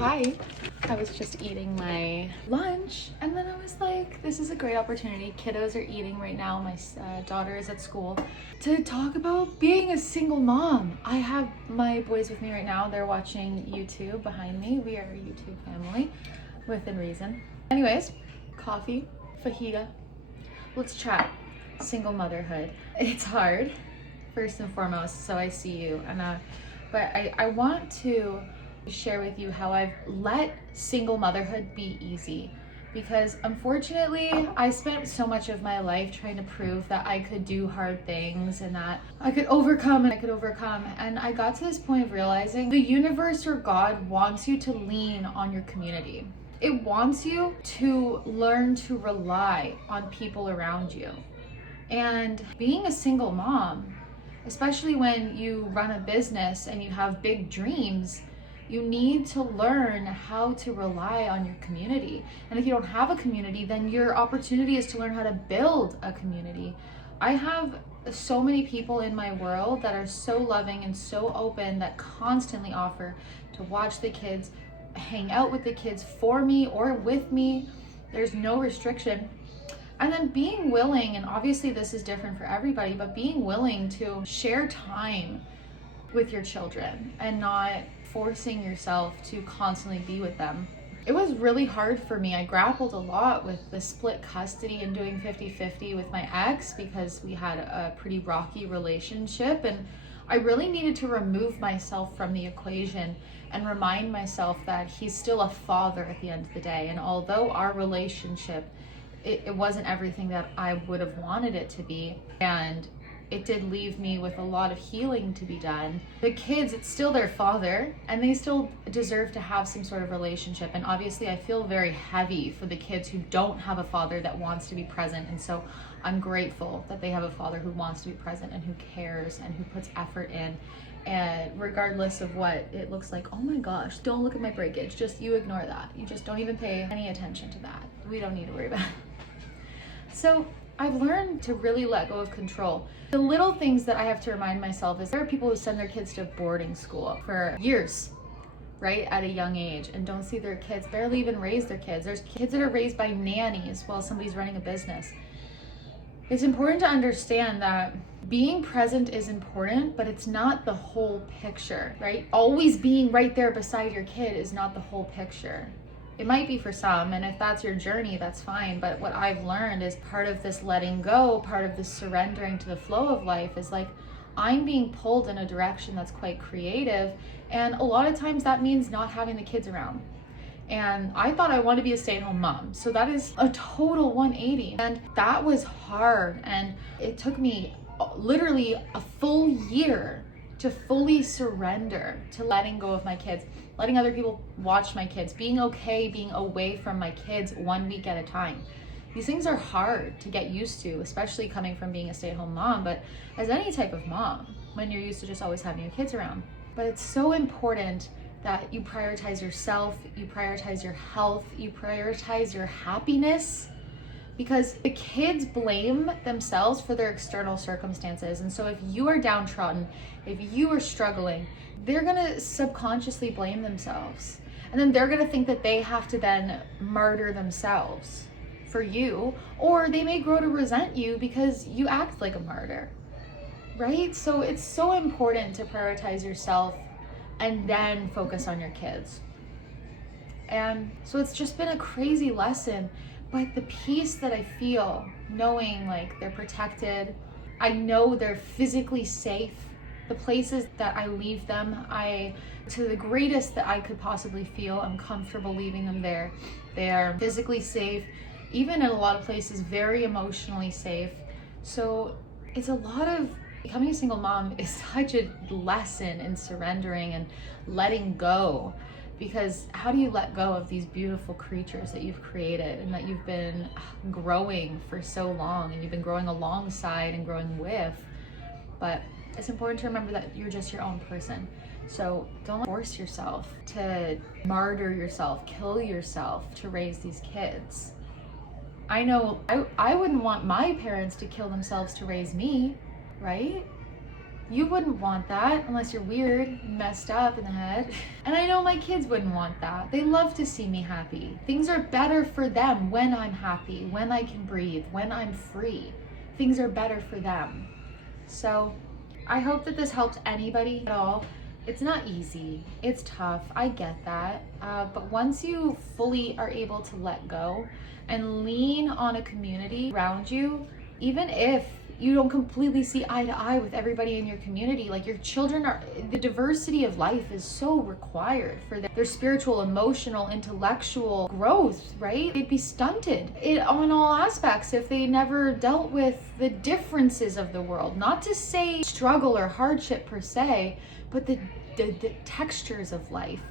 Hi. I was just eating my lunch and then I was like, this is a great opportunity. Kiddos are eating right now. My daughter is at school to talk about being a single mom. I have my boys with me right now. They're watching YouTube behind me. We are a YouTube family within reason. Anyways, coffee, fajita. Let's chat. Single motherhood. It's hard, first and foremost, so I see you. But I want to share with you how I've let single motherhood be easy, because unfortunately I spent so much of my life trying to prove that I could do hard things and that I could overcome and I got to this point of realizing the universe or God wants you to lean on your community. It wants you to learn to rely on people around you. And being a single mom, especially when you run a business and you have big dreams, you need to learn how to rely on your community. And if you don't have a community, then your opportunity is to learn how to build a community. I have so many people in my world that are so loving and so open, that constantly offer to watch the kids, hang out with the kids for me or with me. There's no restriction. And then being willing, and obviously this is different for everybody, but being willing to share time with your children and not forcing yourself to constantly be with them. It was really hard for me. I grappled a lot with the split custody and doing 50-50 with my ex because we had a pretty rocky relationship, and I really needed to remove myself from the equation and remind myself that he's still a father at the end of the day. And although our relationship, it wasn't everything that I would have wanted it to be, and it did leave me with a lot of healing to be done. The kids, it's still their father, and they still deserve to have some sort of relationship. And obviously I feel very heavy for the kids who don't have a father that wants to be present. And so I'm grateful that they have a father who wants to be present and who cares and who puts effort in. And regardless of what it looks like, oh my gosh, don't look at my breakage. Just you ignore that. You just don't even pay any attention to that. We don't need to worry about it. So I've learned to really let go of control. The little things that I have to remind myself is there are people who send their kids to boarding school for years, right, at a young age, and don't see their kids, barely even raise their kids. There's kids that are raised by nannies while somebody's running a business. It's important to understand that being present is important, but it's not the whole picture, right? Always being right there beside your kid is not the whole picture. It might be for some, and if that's your journey, that's fine. But what I've learned is part of this letting go, part of this surrendering to the flow of life is like, I'm being pulled in a direction that's quite creative. And a lot of times that means not having the kids around. And I thought I wanted to be a stay-at-home mom. So that is a total 180. And that was hard. And it took me literally a full year to fully surrender to letting go of my kids, letting other people watch my kids, being okay being away from my kids 1 week at a time. These things are hard to get used to, especially coming from being a stay-at-home mom, but as any type of mom, when you're used to just always having your kids around. But it's so important that you prioritize yourself, you prioritize your health, you prioritize your happiness, because the kids blame themselves for their external circumstances. And so if you are downtrodden, if you are struggling, they're gonna subconsciously blame themselves. And then they're gonna think that they have to then martyr themselves for you, or they may grow to resent you because you act like a martyr, right? So it's so important to prioritize yourself and then focus on your kids. And so it's just been a crazy lesson. But the peace that I feel knowing like they're protected, I know they're physically safe. The places that I leave them, to the greatest that I could possibly feel, I'm comfortable leaving them there. They are physically safe, even in a lot of places, very emotionally safe. So it's a lot of, becoming a single mom is such a lesson in surrendering and letting go. Because how do you let go of these beautiful creatures that you've created and that you've been growing for so long, and you've been growing alongside and growing with? But it's important to remember that you're just your own person. So don't force yourself to martyr yourself, kill yourself to raise these kids. I know I wouldn't want my parents to kill themselves to raise me, right? You wouldn't want that unless you're weird, messed up in the head. And I know my kids wouldn't want that. They love to see me happy. Things are better for them when I'm happy, when I can breathe, when I'm free. Things are better for them. So I hope that this helps anybody at all. It's not easy. It's tough. I get that. But once you fully are able to let go and lean on a community around you, even if you don't completely see eye to eye with everybody in your community, like your children are, the diversity of life is so required for their spiritual, emotional, intellectual growth, right? They'd be stunted on all aspects if they never dealt with the differences of the world. Not to say struggle or hardship per se, but the textures of life.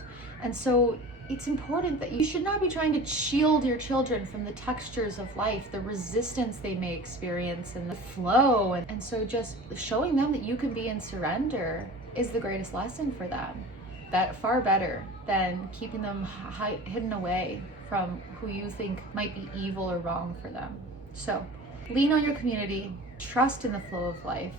And so it's important that you should not be trying to shield your children from the textures of life, the resistance they may experience and the flow. And so just showing them that you can be in surrender is the greatest lesson for them. That far better than keeping them hidden away from who you think might be evil or wrong for them. So lean on your community, trust in the flow of life.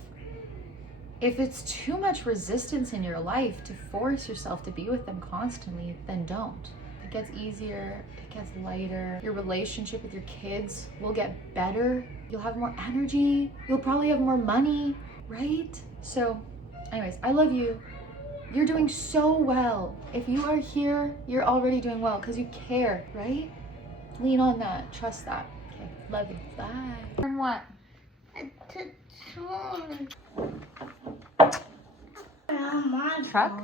If it's too much resistance in your life to force yourself to be with them constantly, then don't. It gets easier, it gets lighter. Your relationship with your kids will get better. You'll have more energy. You'll probably have more money, right? So anyways, I love you. You're doing so well. If you are here, you're already doing well because you care, right? Lean on that, trust that. Okay, love you, bye. And what? Truck?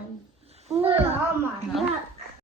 No,